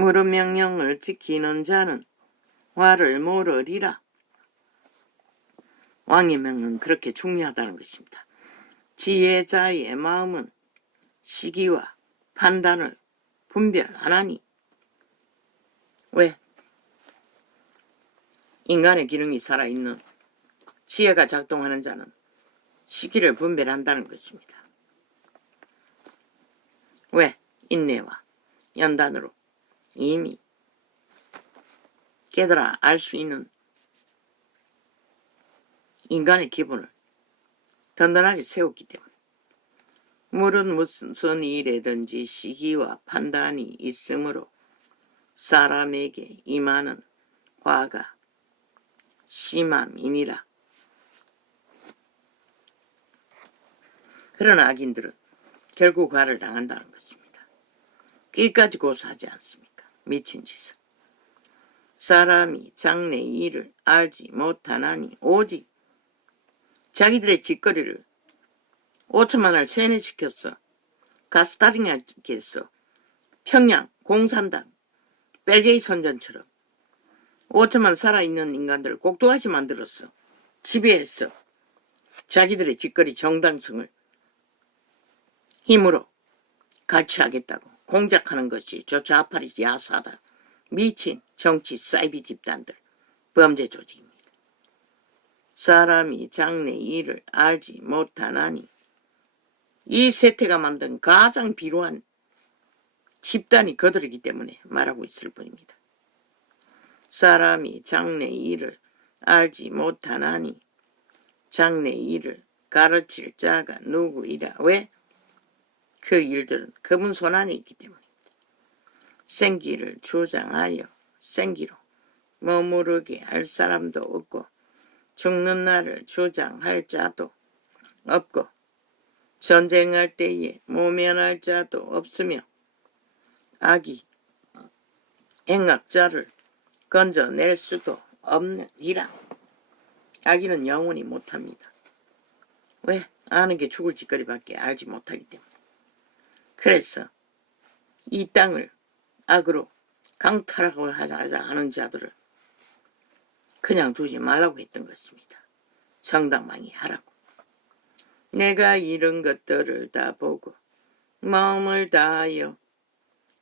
무릇 명령을 지키는 자는 화를 모르리라. 왕의 명은 그렇게 중요하다는 것입니다. 지혜자의 마음은 시기와 판단을 분별하나니. 왜? 인간의 기능이 살아있는 지혜가 작동하는 자는 시기를 분별한다는 것입니다. 왜? 인내와 연단으로 이미 깨달아 알 수 있는 인간의 기본을 든든하게 세웠기 때문에. 무릇 무슨 일에든지 시기와 판단이 있으므로 사람에게 임하는 화가 심함이니라. 그러나 악인들은 결국 화를 당한다는 것입니다. 끝까지 고사하지 않습니까? 미친 짓을. 사람이 장래의 일을 알지 못하나니 오직 자기들의 짓거리를 5천만 원을 세뇌시켰어. 가스타링하겠어. 평양 공산당 벨게이 선전처럼 5천만 살아있는 인간들을 꼭두가시 만들었어. 지배했어. 자기들의 짓거리 정당성을 힘으로 같이 하겠다고 공작하는 것이 저 좌파리 야사다. 미친 정치 사이비 집단들, 범죄 조직입니다. 사람이 장래 일을 알지 못하나니. 이 세태가 만든 가장 비루한 집단이 그들이기 때문에 말하고 있을 뿐입니다. 사람이 장래 일을 알지 못하나니 장래 일을 가르칠 자가 누구이라. 왜? 그 일들은 그분 손안에 있기 때문입니다. 생기를 주장하여 생기로 머무르게 할 사람도 없고 죽는 날을 주장할 자도 없고 전쟁할 때에 모면할 자도 없으며 악이 행악자를 건져낼 수도 없느니라. 악인은 영원히 못합니다. 왜? 아는 게 죽을 짓거리밖에 알지 못하기 때문에. 그래서 이 땅을 악으로 강탈하고 하자 하는 자들을 그냥 두지 말라고 했던 것입니다. 정당망이 하라고. 내가 이런 것들을 다 보고 마음을 다하여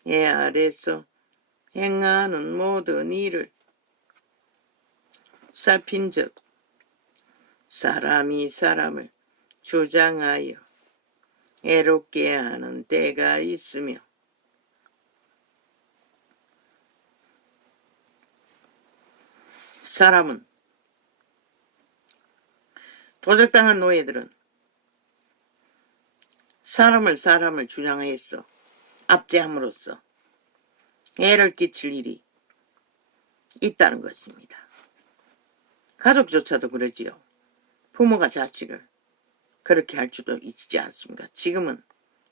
애 아래서 행하는 모든 일을 살핀즉 사람이 사람을 주장하여 애롭게 하는 때가 있으며 사람은 도적당한 노예들은 사람을 주장해서 압제함으로써 애를 끼칠 일이 있다는 것입니다. 가족조차도 그러지요. 부모가 자식을 그렇게 할 줄도 있지 않습니까? 지금은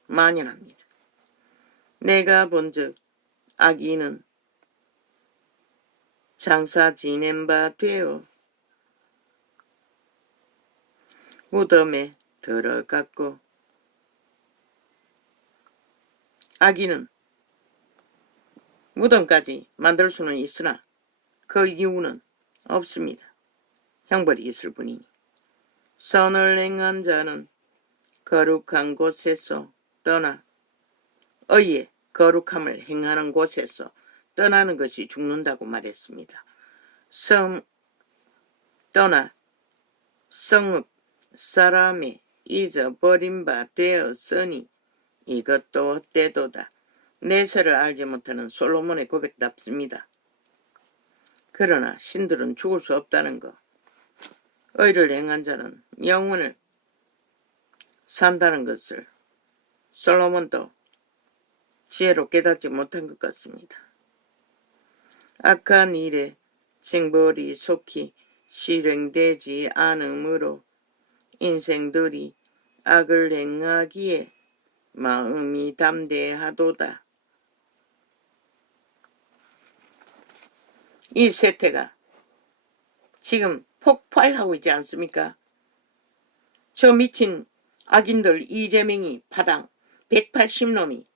만연합니다. 내가 본즉 악인은 장사 지낸 바 되어 무덤에 들어갔고 악인은 무덤까지 만들 수는 있으나 그 이유는 없습니다. 형벌이 있을 뿐이니. 선을 행한 자는 거룩한 곳에서 떠나 의의 거룩함을 행하는 곳에서 떠나는 것이 죽는다고 말했습니다. 떠나 성읍 사람이 잊어버린 바 되었으니 이것도 헛되도다. 내세를 알지 못하는 솔로몬의 고백답습니다. 그러나 신들은 죽을 수 없다는 것, 의를 행한 자는 영원을 산다는 것을 솔로몬도 지혜로 깨닫지 못한 것 같습니다. 악한 일에 징벌이 속히 실행되지 않으므로 인생들이 악을 행하기에 마음이 담대하도다. 이 세태가 지금 폭발하고 있지 않습니까? 저 미친 악인들 이재명이 파당 180놈이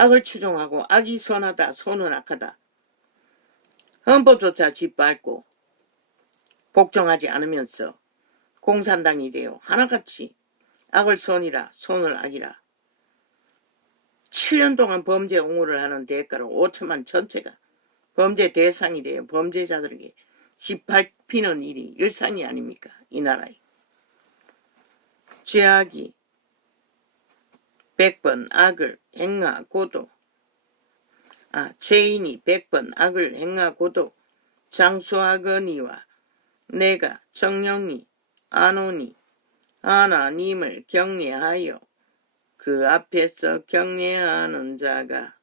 악을 추종하고 악이 선하다 선은 악하다. 헌법조차 짓밟고 복종하지 않으면서 공산당이 되어 하나같이 악을 선이라 선을 악이라 7년 동안 범죄 옹호를 하는 대가로 5천만 전체가 범죄 대상이 되어 범죄자들에게 짓밟히는 일이 일상이 아닙니까? 이 나라에. 죄악이 100번 악을 행하고도 죄인이 100번 악을 행하고도 장수하거니와 내가 정령이 안오니 하나님을 경외하여 그 앞에서 경외하는 자가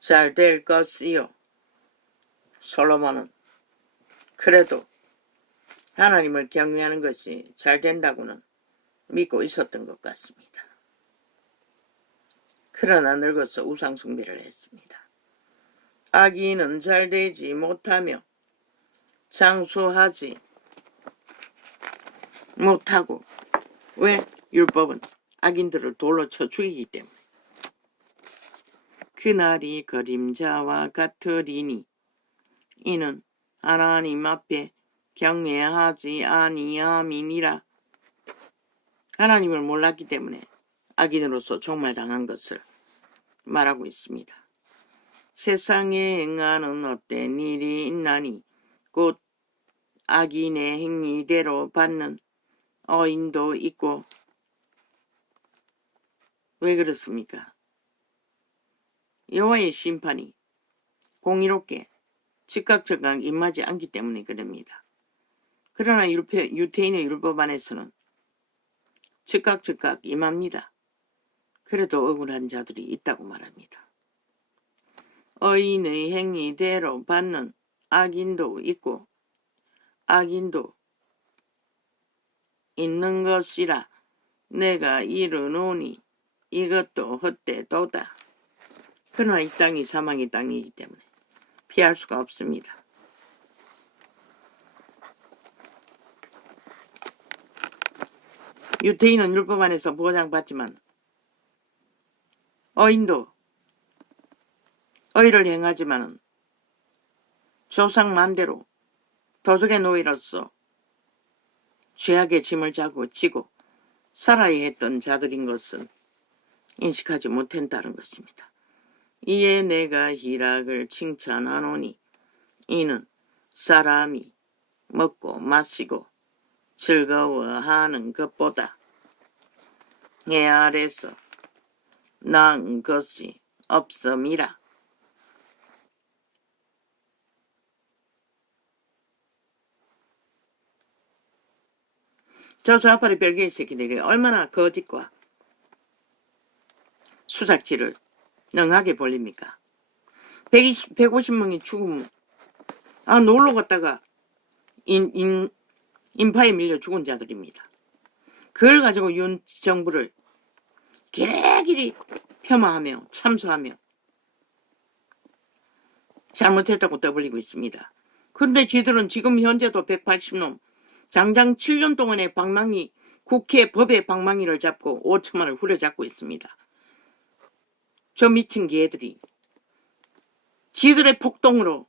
잘 될 것이요. 솔로몬은 그래도 하나님을 경외하는 것이 잘 된다고는 믿고 있었던 것 같습니다. 그러나 늙어서 우상숭배를 했습니다. 악인은 잘 되지 못하며 장수하지 못하고 왜? 율법은 악인들을 돌로 쳐 죽이기 때문에. 그날이 그림자와 같으리니 이는 하나님 앞에 경외하지 아니함이니라. 하나님을 몰랐기 때문에 악인으로서 종말당한 것을 말하고 있습니다. 세상에 행하는 헛된 일이 있나니 곧 악인의 행위대로 받는 어인도 있고. 왜 그렇습니까? 여호와의 심판이 공의롭게 즉각즉각 임하지 않기 때문에 그럽니다. 그러나 유태인의 율법 안에서는 즉각즉각 임합니다. 그래도 억울한 자들이 있다고 말합니다. 어인의 행위대로 받는 악인도 있고 악인도 있는 것이라 내가 이르노니 이것도 헛되도다. 그러나 이 땅이 사망의 땅이기 때문에 피할 수가 없습니다. 유태인은 율법 안에서 보장받지만 어인도 의를 행하지만 조상 맘대로 도적의 노예로서 죄악의 짐을 지고 살아야 했던 자들인 것은 인식하지 못한다는 것입니다. 이에 내가 희락을 칭찬하노니 이는 사람이 먹고 마시고 즐거워하는 것보다 내 아래서 나은 것이 없음이라. 저 좌파리 별개의 새끼들이 얼마나 거짓과 수작질을 능하게 벌립니까? 150명이 죽으면 놀러 갔다가 인파에 밀려 죽은 자들입니다. 그걸 가지고 윤 정부를 기레기리 폄하하며 참수하며 잘못했다고 떠벌리고 있습니다. 그런데 지들은 지금 현재도 180놈 장장 7년 동안의 방망이 국회 법의 방망이를 잡고 5천만을 후려잡고 있습니다. 저 미친 개들이 지들의 폭동으로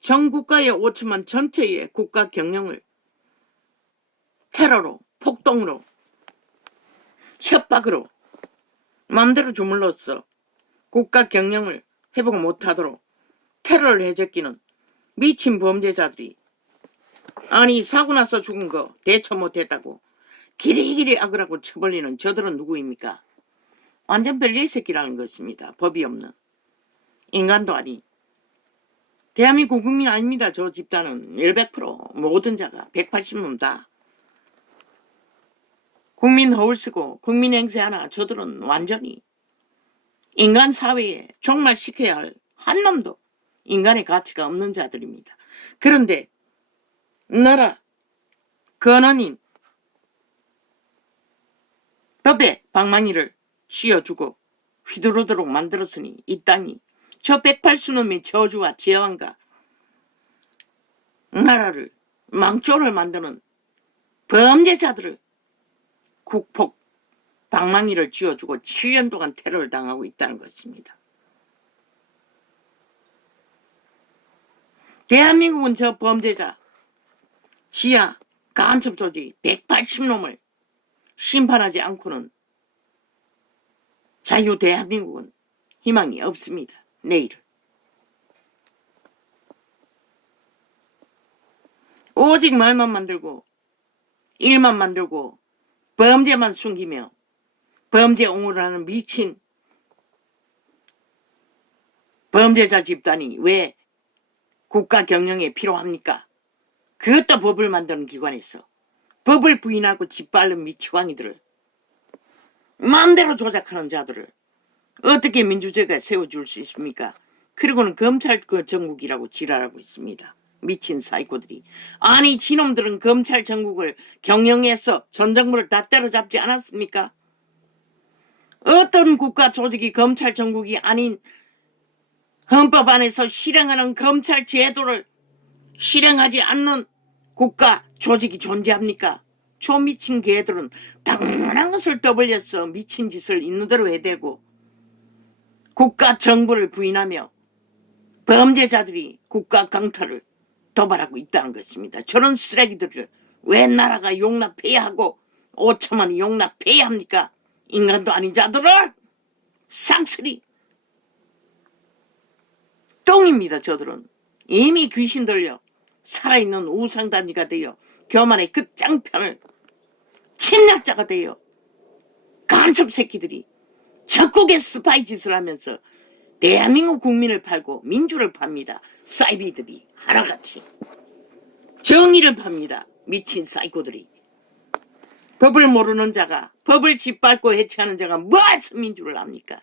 전 국가의 5천만 전체의 국가 경영을 테러로 폭동으로 협박으로 마음대로 주물러서 국가 경영을 회복 못하도록 테러를 해제끼는 미친 범죄자들이 사고 나서 죽은 거 대처 못했다고 기리기리 악을하고 쳐벌리는 저들은 누구입니까? 완전 별개의 새끼라는 것입니다. 법이 없는 인간도 아닌 대한민국 국민 아닙니다. 저 집단은 100% 모든 자가 180명 다 국민 허울 쓰고 국민 행세하나 저들은 완전히 인간 사회에 종말시켜야 할 한 놈도 인간의 가치가 없는 자들입니다. 그런데 나라 근원인 법의 방망이를 쥐어주고 휘두르도록 만들었으니 이 땅이 저 180놈의 저주와 제왕과 나라를 망조를 만드는 범죄자들을 국폭 방망이를 쥐어주고 7년 동안 테러를 당하고 있다는 것입니다. 대한민국은 저 범죄자 지하 간첩 조직 180놈을 심판하지 않고는 자유 대한민국은 희망이 없습니다. 내일은. 오직 말만 만들고 일만 만들고 범죄만 숨기며 범죄 옹호를 하는 미친 범죄자 집단이 왜 국가 경영에 필요합니까? 그것도 법을 만드는 기관에서 법을 부인하고 짓밟는 미치광이들을 마음대로 조작하는 자들을 어떻게 민주주의가 세워줄 수 있습니까? 그리고는 검찰 정국이라고 지랄하고 있습니다. 미친 사이코들이. 아니 지놈들은 검찰 정국을 경영해서 전 정부를 다 때려잡지 않았습니까? 어떤 국가 조직이 검찰 정국이 아닌 헌법 안에서 실행하는 검찰 제도를 실행하지 않는 국가 조직이 존재합니까? 초미친 개들은 당연한 것을 떠벌려서 미친 짓을 있는 대로 해대고 국가 정부를 부인하며 범죄자들이 국가 강탈을 도발하고 있다는 것입니다. 저런 쓰레기들을 왜 나라가 용납해야 하고 5천만이 용납해야 합니까? 인간도 아닌 자들을 쌍쓰리 똥입니다. 저들은 이미 귀신 들려 살아있는 우상단지가 되어 교만의 끝장편을 침략자가 되어 간첩 새끼들이 적국의 스파이 짓을 하면서 대한민국 국민을 팔고 민주를 팝니다. 사이비들이 하나같이 정의를 팝니다. 미친 사이코들이. 법을 모르는 자가 법을 짓밟고 해체하는 자가 뭐해서 민주를 합니까?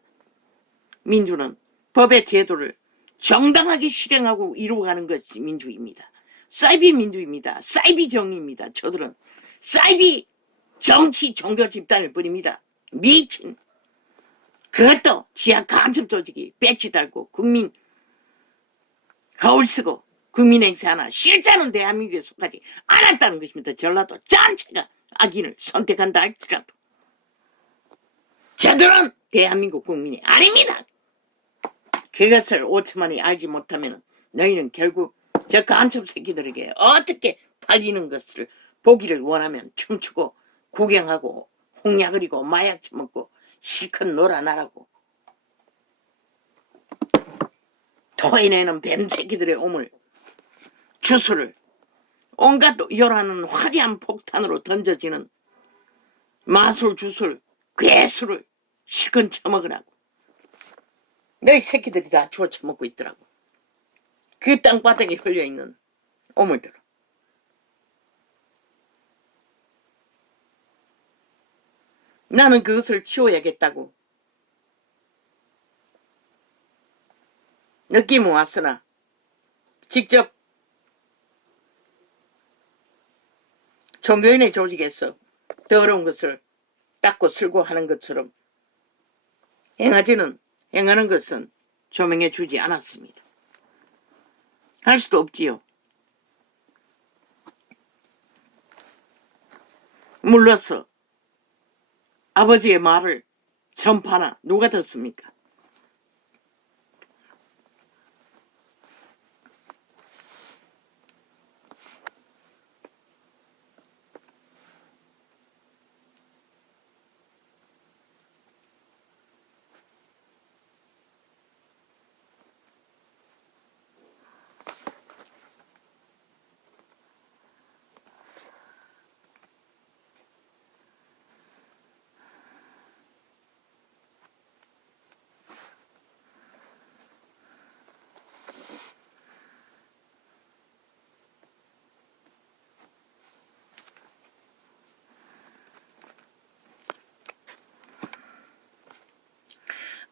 민주는 법의 제도를 정당하게 실행하고 이루어가는 것이 민주입니다. 사이비 민주입니다. 사이비 정의입니다. 저들은 사이비 정치 종교 집단을 뿌립니다. 미친. 그것도 지하 간첩 조직이 배치 달고 국민 거울 쓰고 국민 행세하나 실제는 대한민국에 속하지 않았다는 것입니다. 전라도 전체가 악인을 선택한다 할지라도 저들은 대한민국 국민이 아닙니다. 그것을 5천만이 알지 못하면 너희는 결국 저 간첩 새끼들에게 어떻게 팔리는 것을 보기를 원하면 춤추고 구경하고 홍약 그리고 마약 처먹고 실컷 놀아나라고. 토해내는 뱀새끼들의 오물 주술을 온갖 요라는 화려한 폭탄으로 던져지는 마술 주술 괴술을 실컷 처먹으라고. 너희 새끼들이 다 주워 처먹고 있더라고. 그 땅바닥에 흘려있는 오물들. 나는 그것을 치워야겠다고 느낌은 왔으나 직접 종교인의 조직에서 더러운 것을 닦고 쓸고 하는 것처럼 행하는 것은 조명해 주지 않았습니다. 할 수도 없지요. 물러서 아버지의 말을 전파나 누가 듣습니까?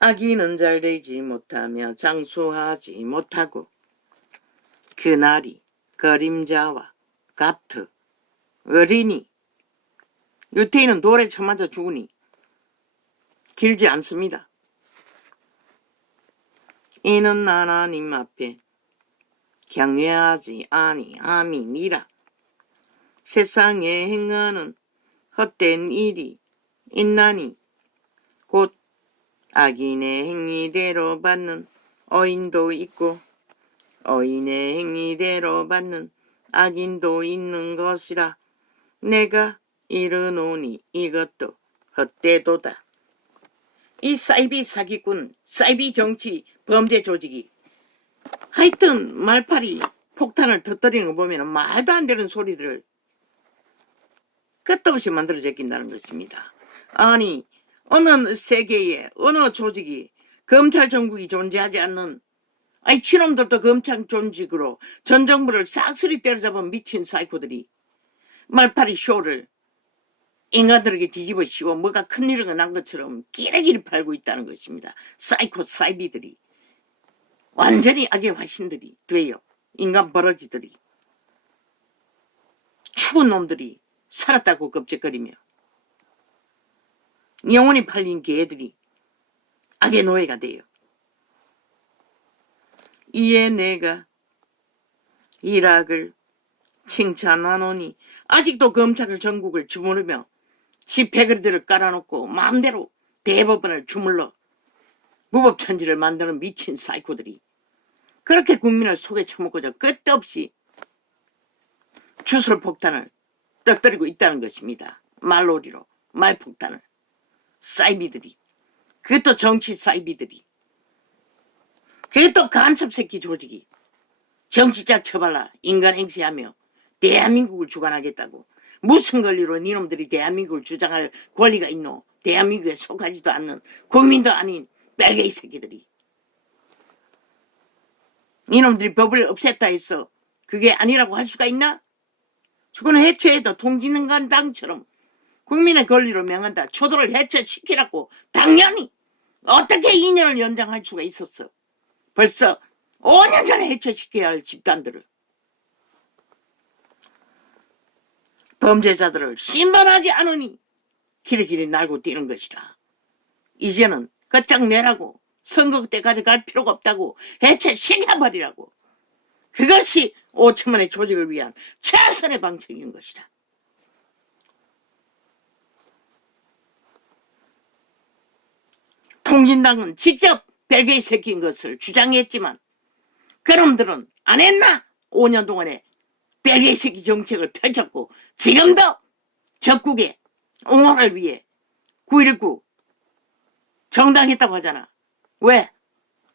아기는 잘 되지 못하며 장수하지 못하고 그날이 그림자와 같으 어린이 유태인은 돌에 쳐맞아 죽으니 길지 않습니다. 이는 하나님 앞에 경외하지 아니함이니라. 세상에 행하는 헛된 일이 있나니 곧 악인의 행위대로 받는 어인도 있고 어인의 행위대로 받는 악인도 있는 것이라. 내가 이르노니 이것도 헛되도다. 이 사이비 사기꾼, 사이비 정치 범죄 조직이 하여튼 말팔이 폭탄을 터뜨리는 거 보면 말도 안 되는 소리들을 끝도 없이 만들어 제낀다는 것입니다. 아니 어느 세계에 어느 조직이 검찰 정국이 존재하지 않는 아니 친놈들도 검찰 조직으로 전 정부를 싹쓸이 때려잡은 미친 사이코들이 말팔이 쇼를 인간들에게 뒤집어 씌워 뭐가 큰일이 난 것처럼 끼리끼리 팔고 있다는 것입니다. 사이코 사이비들이 완전히 악의 화신들이 돼요. 인간 버러지들이 죽은 놈들이 살았다고 겁적거리며 영혼이 팔린 개들이 악의 노예가 돼요. 이에 내가 이락을 칭찬하노니 아직도 검찰을 전국을 주무르며 집회거리들을 깔아놓고 마음대로 대법원을 주물러 무법천지를 만드는 미친 사이코들이 그렇게 국민을 속에 쳐먹고자 끝도 없이 주술폭탄을 떠뜨리고 있다는 것입니다. 말놀이로 말폭탄을. 사이비들이, 그것도 정치 사이비들이, 그것도 간첩새끼 조직이 정치자 처발라 인간 행세하며 대한민국을 주관하겠다고. 무슨 권리로 니놈들이 대한민국을 주장할 권리가 있노? 대한민국에 속하지도 않는 국민도 아닌 빨갱이 새끼들이. 이놈들이 법을 없앴다 해서 그게 아니라고 할 수가 있나? 그건 해체해도 통진인간당처럼 국민의 권리로 명한다. 초도를 해체시키라고. 당연히 어떻게 2년을 연장할 수가 있었어. 벌써 5년 전에 해체시켜야 할 집단들을, 범죄자들을 신변하지 않으니 길이길이 날고 뛰는 것이라. 이제는 끝장내라고. 선거 때까지 갈 필요가 없다고. 해체시켜버리라고. 그것이 5천만의 조직을 위한 최선의 방책인 것이다. 통진당은 직접 별개의 새끼인 것을 주장했지만 그놈들은 안 했나? 5년 동안에 별개의 새끼 정책을 펼쳤고 지금도 적국의 옹호를 위해 9.19 정당했다고 하잖아. 왜?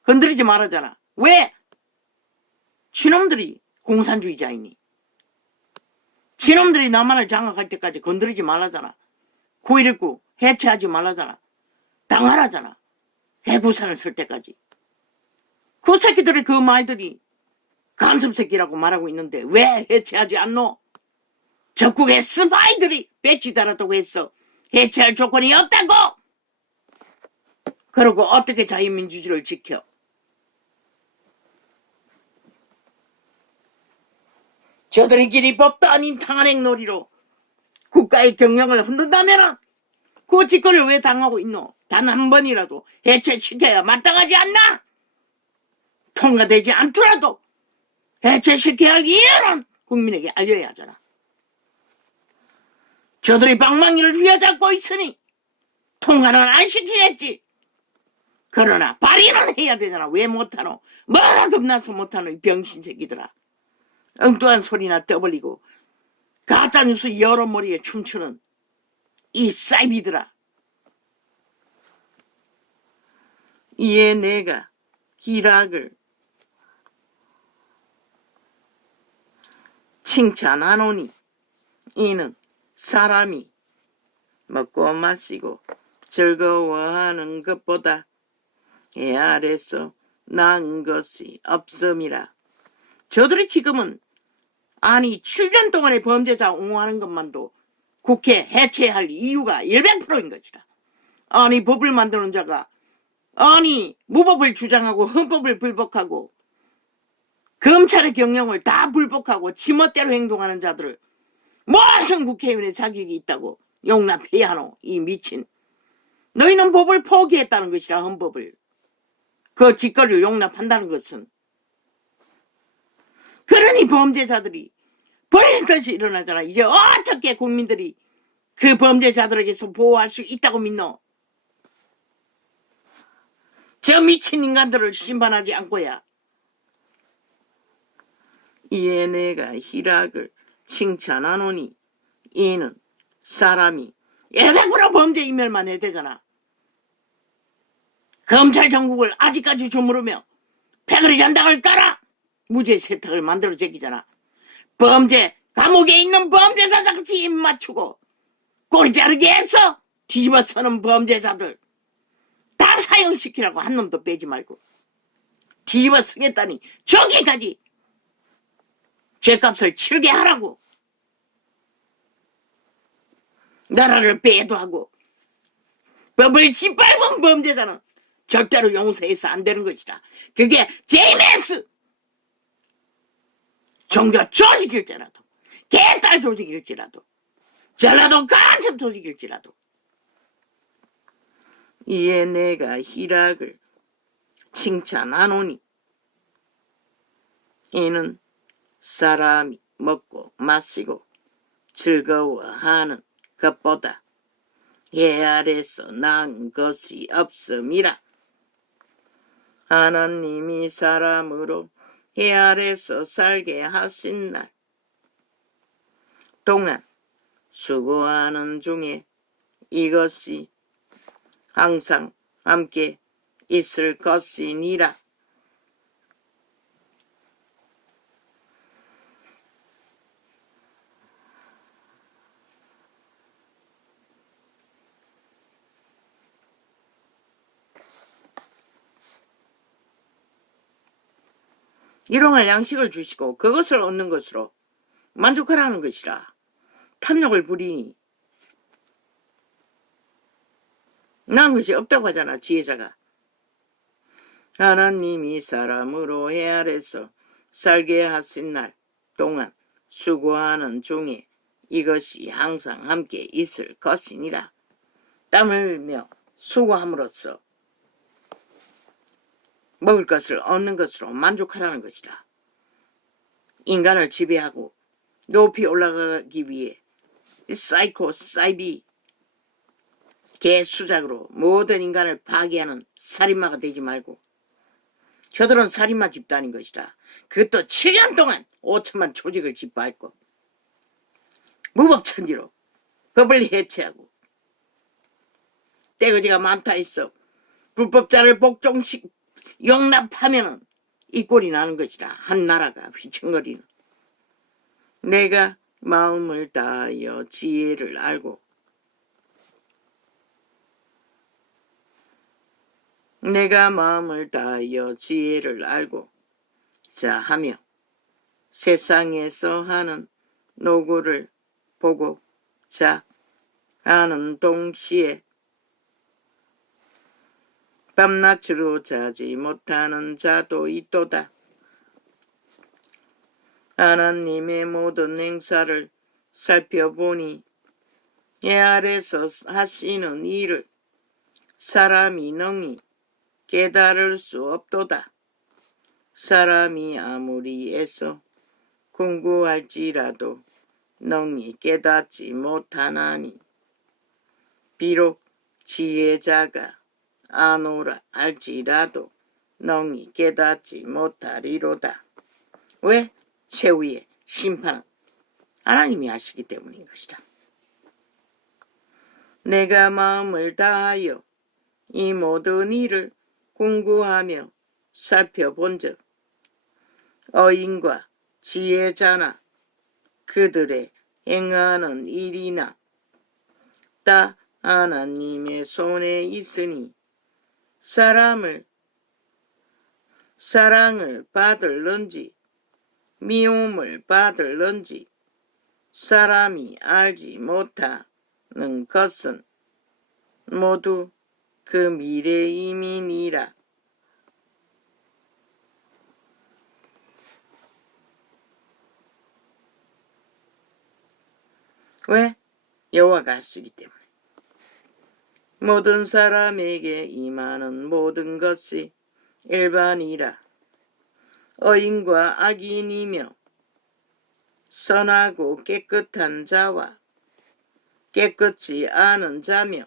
건드리지 말아잖아. 왜? 지놈들이 공산주의자이니. 지놈들이 남한을 장악할 때까지 건드리지 말라잖아. 9.19 해체하지 말라잖아. 당하라잖아. 해구산을 쓸 때까지. 그 새끼들의 그 말들이 간섭새끼라고 말하고 있는데 왜 해체하지 않노? 적국의 스파이들이 배치 달았다고 했어. 해체할 조건이 없다고! 그러고 어떻게 자유민주주의를 지켜? 저들이끼리 법도 아닌 당한행 놀이로 국가의 경영을 흔든다면 그 직권을 왜 당하고 있노? 단 한 번이라도 해체시켜야 마땅하지 않나? 통과되지 않더라도 해체시켜야 할 이유는 국민에게 알려야 하잖아. 저들이 방망이를 휘어잡고 있으니 통과는 안 시키겠지. 그러나 발의는 해야 되잖아. 왜 못하노? 뭐가 겁나서 못하노? 이 병신 새끼들아. 엉뚱한 소리나 떠벌리고 가짜뉴스 여러 머리에 춤추는 이 사이비들아. 이에 내가 기락을 칭찬하노니 이는 사람이 먹고 마시고 즐거워하는 것보다 애 아래서 나은 것이 없음이라. 저들이 지금은 아니 7년 동안의 범죄자 옹호하는 것만도 국회 해체할 이유가 100%인 것이다. 아니 법을 만드는 자가 아니 무법을 주장하고 헌법을 불복하고 검찰의 경영을 다 불복하고 지멋대로 행동하는 자들을 무슨 국회의원의 자격이 있다고 용납해야 하노? 이 미친. 너희는 법을 포기했다는 것이라. 헌법을. 그 짓거리를 용납한다는 것은. 그러니 범죄자들이 버림없이 일어나잖아. 이제 어떻게 국민들이 그 범죄자들에게서 보호할 수 있다고 믿노? 저 미친 인간들을 심판하지 않고야. 이에 내가 희락을 칭찬하노니 이는 사람이 100% 범죄 인멸만 해야 되잖아. 검찰 정국을 아직까지 주무르며 패거리 잔당을 깔아 무죄 세탁을 만들어 제끼잖아. 범죄 감옥에 있는 범죄자같이 입 맞추고 꼬리 자르게 해서 뒤집어 서는 범죄자들 다 사형시키라고 한 놈도 빼지 말고 뒤집어 쓰겠다니 저기까지 죄값을 치르게 하라고. 나라를 배도하고 법을 짓밟은 범죄자는 절대로 용서해서 안 되는 것이다. 그게 JMS 종교 조직일지라도 개딸 조직일지라도 전라도 간첩 조직일지라도. 이에 내가 희락을 칭찬하노니 이는 사람이 먹고 마시고 즐거워하는 것보다 해 아래서 나은 것이 없음이라. 하나님이 사람으로 해 아래서 살게 하신 날 동안 수고하는 중에 이것이 항상 함께 있을 것이니라. 일용할 양식을 주시고 그것을 얻는 것으로 만족하라는 것이라. 탐욕을 부리니 나은 것이 없다고 하잖아, 지혜자가. 하나님이 사람으로 해 아래서 살게 하신 날 동안 수고하는 중에 이것이 항상 함께 있을 것이니라. 땀을 흘며 수고함으로써 먹을 것을 얻는 것으로 만족하라는 것이다. 인간을 지배하고 높이 올라가기 위해 사이코 사이비 개수작으로 모든 인간을 파괴하는 살인마가 되지 말고 저들은 살인마 집단인 것이다. 그것도 7년 동안 5천만 조직을 짓밟고 무법천지로 법을 해체하고 떼거지가 많다 했어. 불법자를 복종식 용납하면은 이 꼴이 나는 것이다. 한 나라가 휘청거리는. 내가 마음을 다하여 지혜를 알고 자 하며 세상에서 하는 노고를 보고 자 하는 동시에 밤낮으로 자지 못하는 자도 있도다. 하나님의 모든 행사를 살펴보니 해 아래서 하시는 일을 사람이 능히 깨달을 수 없도다. 사람이 아무리 애써 공부할지라도 능히 깨닫지 못하나니 비록 지혜자가 아노라 할지라도 능히 깨닫지 못하리로다. 왜? 최후의 심판은 하나님이 하시기 때문인 것이다. 내가 마음을 다하여 이 모든 일을 공부하며 살펴본즉 어인과 지혜자나 그들의 행하는 일이나 다 하나님의 손에 있으니 사랑을 받을는지 미움을 받을는지 사람이 알지 못하는 것은 모두 그 미래임이니라. 왜? 여호와가 하시기 때문에. 모든 사람에게 임하는 모든 것이 일반이라. 어인과 악인이며 선하고 깨끗한 자와 깨끗지 않은 자며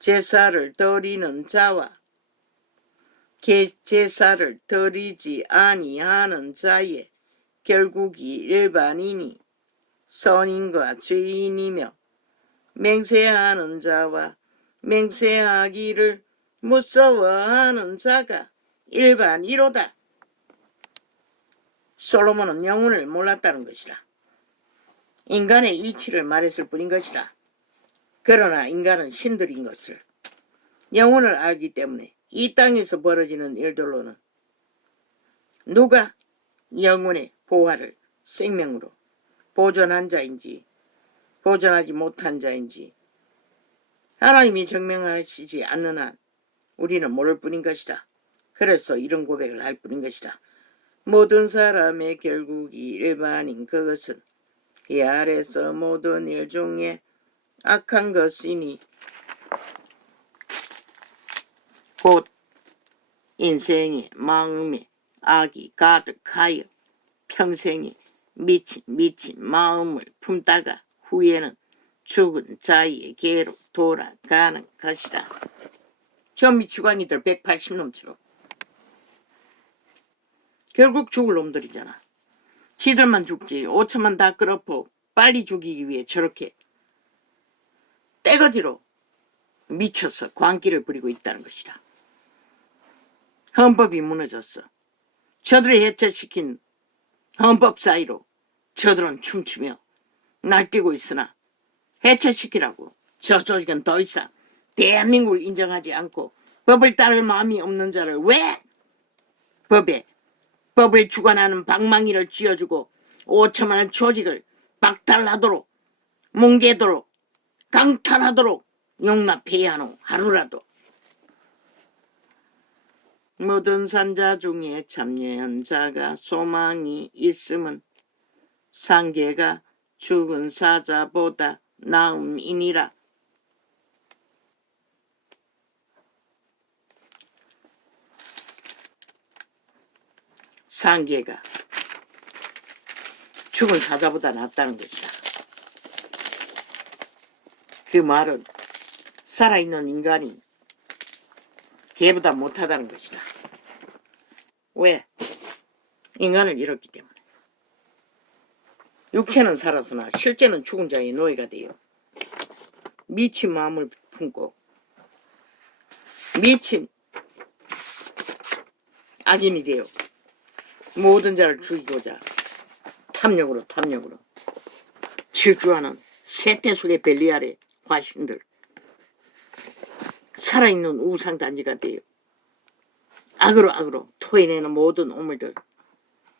제사를 드리는 자와 제사를 드리지 아니하는 자의 결국이 일반인이 선인과 죄인이며 맹세하는 자와 맹세하기를 무서워하는 자가 일반이로다. 솔로몬은 영혼을 몰랐다는 것이라. 인간의 이치를 말했을 뿐인 것이라. 그러나 인간은 신들인 것을 영혼을 알기 때문에 이 땅에서 벌어지는 일들로는 누가 영혼의 보화를 생명으로 보존한 자인지 보존하지 못한 자인지 하나님이 증명하시지 않는 한 우리는 모를 뿐인 것이다. 그래서 이런 고백을 할 뿐인 것이다. 모든 사람의 결국이 일반인 그것은 이 아래서 모든 일 중에 악한 것이니 곧 인생의 마음에 악이 가득하여 평생에 미친 마음을 품다가 후에는 죽은 자에게로 돌아가는 것이다. 저 미치광이들 180 넘치로 결국 죽을 놈들이잖아. 지들만 죽지 5천만 다 끌어포 빨리 죽이기 위해 저렇게 떼거지로 미쳐서 광기를 부리고 있다는 것이다. 헌법이 무너졌어. 저들이 해체시킨 헌법 사이로 저들은 춤추며 날뛰고 있으나 해체시키라고 저 조직은 더 이상 대한민국을 인정하지 않고 법을 따를 마음이 없는 자를 왜 법을 주관하는 방망이를 쥐어주고 5천만의 조직을 박탈하도록 뭉개도록 강탈하도록 용납해야 하노. 하루라도 모든 산자 중에 참여한 자가 소망이 있음은 상계가 죽은 사자보다 나음이니라. 상계가 죽은 사자보다 낫다는 것이다. 그 말은 살아있는 인간이 개보다 못하다는 것이다. 왜? 인간을 잃었기 때문에. 육체는 살았으나 실제는 죽은 자의 노예가 되어 미친 마음을 품고 미친 악인이 되어 모든 자를 죽이고자 탐욕으로 질주하는 세태 속의 벨리알의 화신들, 살아있는 우상단지가 되어 악으로 토해내는 모든 오물들,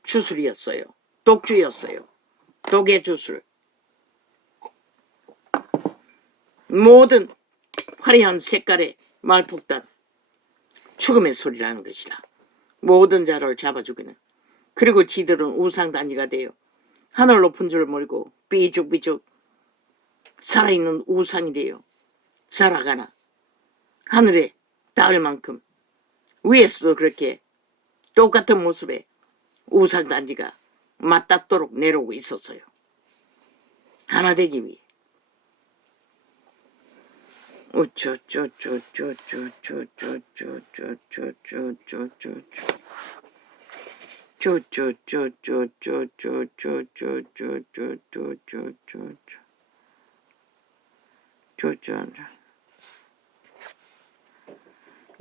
주술이었어요. 독주였어요. 독의 주술. 모든 화려한 색깔의 말폭탄, 죽음의 소리라는 것이라. 모든 자를 잡아 죽이는. 그리고 지들은 우상단지가 되어 하늘 높은 줄 모르고 삐죽삐죽 살아있는 우상이 되어 살아가나 하늘에 닿을 만큼 위에서도 그렇게 똑같은 모습의 우상단지가 맞닿도록 내려오고 있었어요. 하나 되기 위해.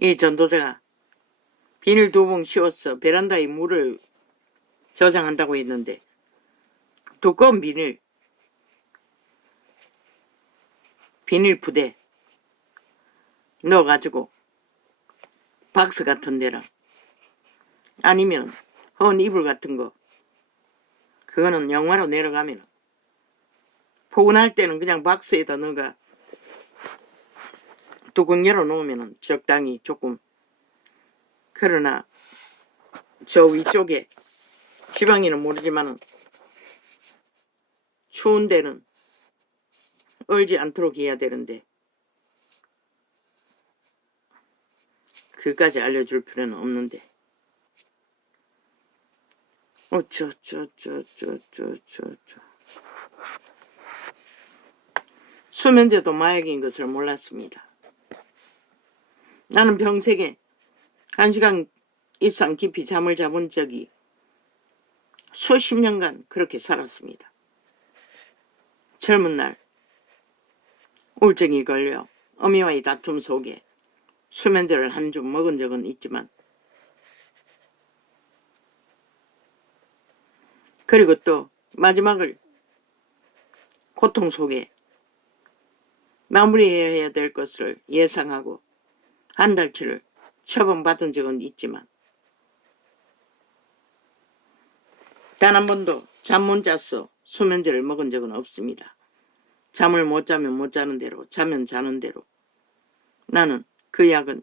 이 전도자가 비닐 2봉 씌워서 베란다에 물을 저장한다고 했는데 두꺼운 비닐 부대 넣어가지고 박스 같은 데랑 아니면 헌 이불 같은 거 그거는 영화로 내려가면 포근할 때는 그냥 박스에다 넣어가 뚜껑 열어놓으면 적당히 조금. 그러나 저 위쪽에 지방이는 모르지만은 추운 데는 얼지 않도록 해야 되는데 그까지 알려줄 필요는 없는데. 수면제도 마약인 것을 몰랐습니다. 나는 평생에 1시간 이상 깊이 잠을 자본 적이 수십 년간 그렇게 살았습니다. 젊은 날 우울증이 걸려 어미와의 다툼 속에 수면제를 한 줌 먹은 적은 있지만, 그리고 또 마지막을 고통 속에 마무리해야 될 것을 예상하고 한 달치를 처방받은 적은 있지만, 단 한 번도 잠 못 자서 수면제를 먹은 적은 없습니다. 잠을 못 자면 못 자는 대로, 자면 자는 대로 나는 그 약은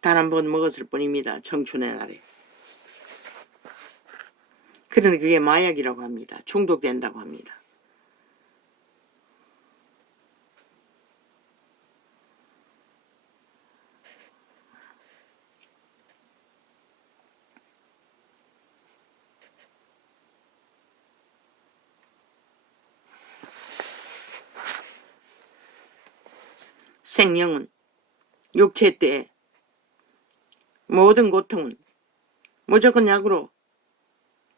단 한 번 먹었을 뿐입니다. 청춘의 날에. 그런데 그게 마약이라고 합니다. 중독된다고 합니다. 생명은 육체 때 모든 고통은 무조건 약으로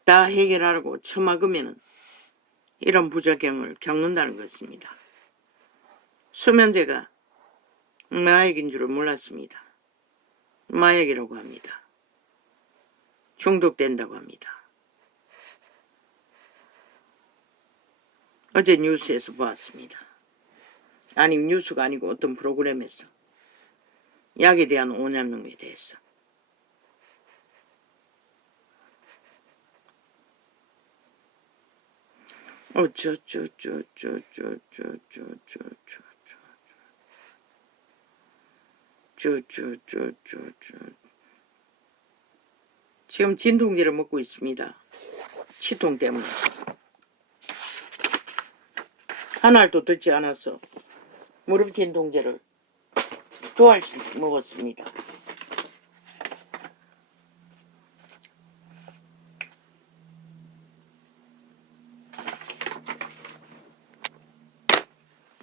다 해결하라고 처막으면 이런 부작용을 겪는다는 것입니다. 수면제가 마약인 줄을 몰랐습니다. 마약이라고 합니다. 중독된다고 합니다. 어제 뉴스에서 보았습니다. 아니, 뉴스가 아니고 어떤 프로그램에서 약에 대한 오염에 대해서. 지금 진통제를 먹고 있습니다. 치통 때문에. 한 알도 듣지 않아서 무릎 진통제를 2알씩 먹었습니다.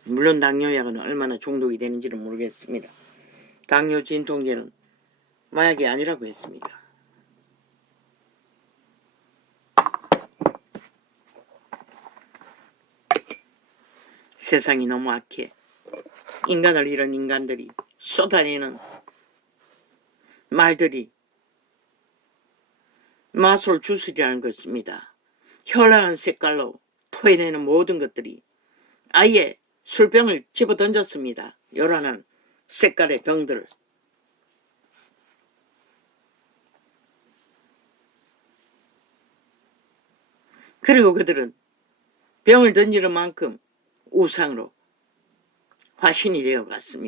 물론 당뇨약은 얼마나 중독이 되는지는 모르겠습니다. 당뇨 진통제는 마약이 아니라고 했습니다. 세상이 너무 악해. 인간을 잃은 인간들이 쏟아내는 말들이 마술 주술이라는 것입니다. 현란한 색깔로 토해내는 모든 것들이 아예 술병을 집어던졌습니다. 요란한 색깔의 병들을. 그리고 그들은 병을 던지는 만큼 우상으로 화신이 되어 갔습니다.